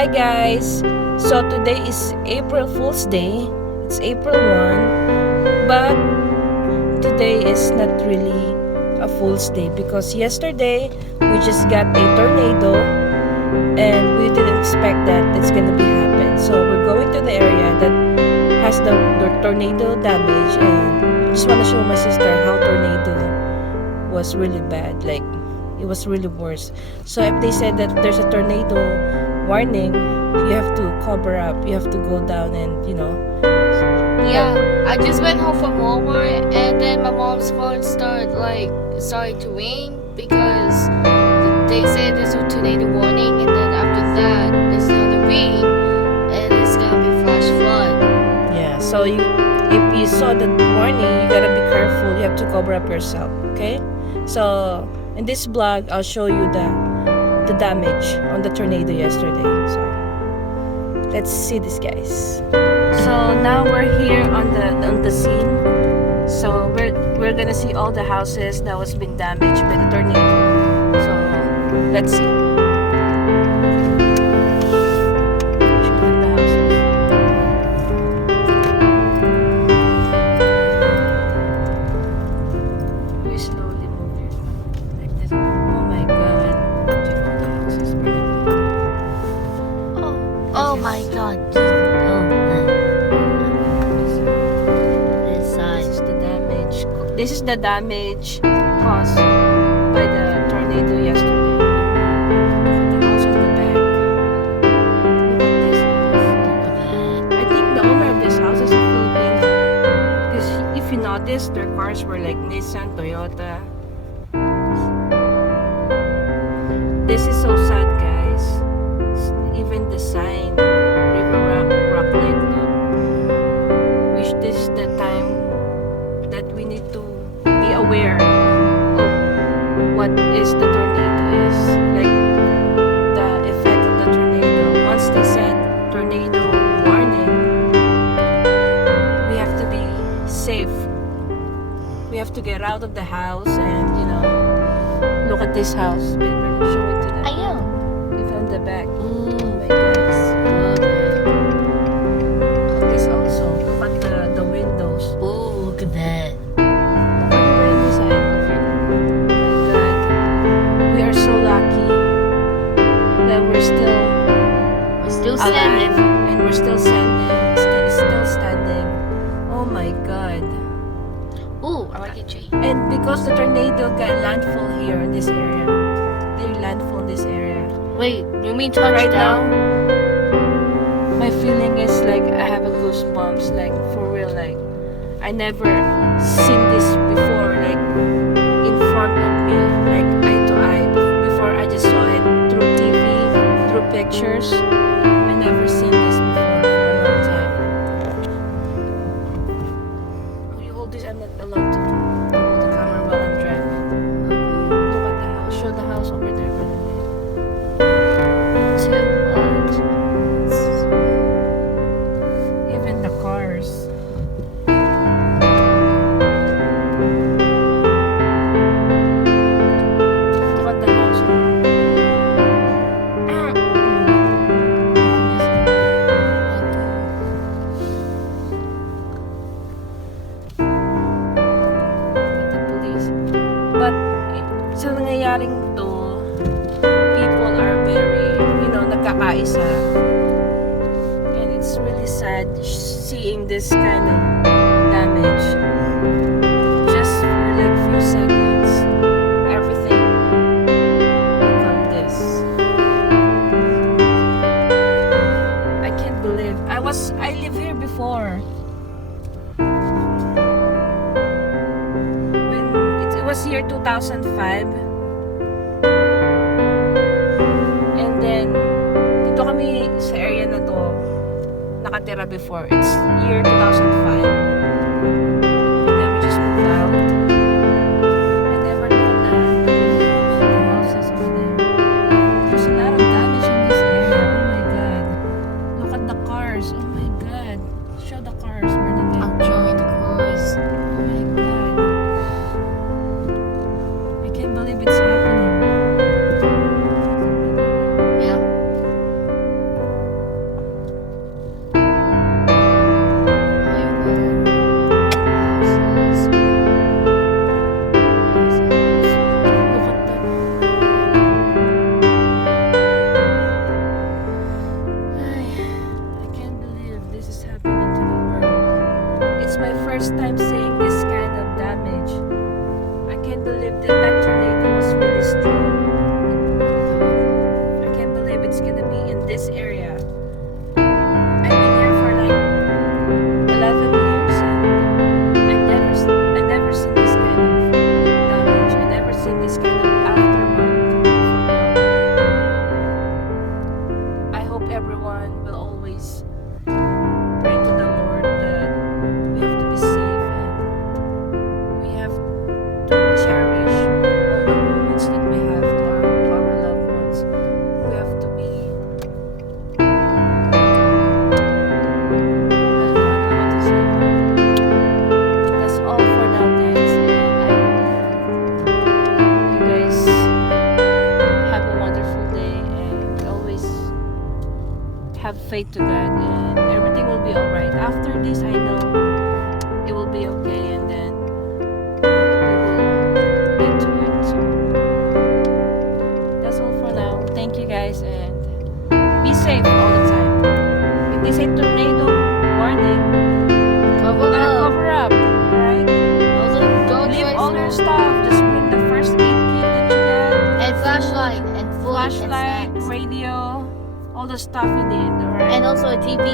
Hi guys! So today is April Fool's Day. It's April 1. But today is not really a Fool's Day because yesterday we just got a tornado and we didn't expect that it's gonna be happen. So we're going to the area that has the tornado damage, and I just want to show my sister how tornado was really bad. Like, it was really worse. So if they said that there's a tornado warning, you have to cover up, you have to go down and Yeah, I just went home from Walmart and then my mom's phone started to ring because they said there's a tornado warning, and then after that there's another ring and it's gonna be flash flood. Yeah, so if you saw the warning, you gotta be careful. You have to cover up yourself, okay? So in this vlog, I'll show you the damage on the tornado yesterday. So let's see this, guys. So now we're here on the scene. So we're gonna see all the houses that was been damaged by the tornado. So let's see. Show them the houses. We slowly move it like this. Oh my god! Check all the houses burning. Oh my god. This side. This is the damage caused by the tornado yesterday. Look at the house on the back. Look at this house. I think the owner of this house is a Filipino. Because if you notice, their cars were like Nissan, Toyota. This is so sad, guys. Even the sign, River Rock Lake, look. Wish this is the time that we need to be aware of what is the tornado is, like the effect of the tornado. Once they said tornado warning, we have to be safe. We have to get out of the house and look at this house. We'll show it to them. Ayaw. We found the back. Oh my god. This also. Look at the windows. Oh, look at that. We are so lucky that we're still Still alive standing. and we're still still standing. Oh my god. Ooh, I like a tree. And because the tornado got landfall here in this area, they landfall in this area. Wait, you mean Right now, touchdown? my feeling is like I have a goosebumps, like for real. Like I never seen this before, like in front of me, like eye to eye. Before I just saw it through TV, through pictures. I never seen this before for a long time. Oh, you hold this. I'm not allowed to hold the camera while I'm driving. Look at the house. Show the house over there. Even the cars. Look at the house now. Look at the police. But sa nangyayaring to, people are very, nagkakaisa. And it's really sad seeing this kind of damage. Just for like few seconds, everything become this. I can't believe I live here before. When it was year 2005. And then dito kami sa area na to nakatira before. It's year 2005. And then we just moved out. And then we're looking at the houses over there. There's a lot of damage in this area. Oh my god. Look at the cars. Oh my god. Show the cars. Burning I'm drawing the cars. Oh my god. I can't believe it's happening. Yeah. have faith to God, and everything will be alright. After this, I know it will be okay, and then we will get to it. So that's all for now. Thank you guys, and be safe all the time. If they say tornado warning, Cover you gotta up. cover up, alright? Also, go to Leave my all your school. stuff. Just bring the first aid kit that you got, And flashlight and food flashlight, and snacks. radio, all the stuff you need, alright? And also a TV.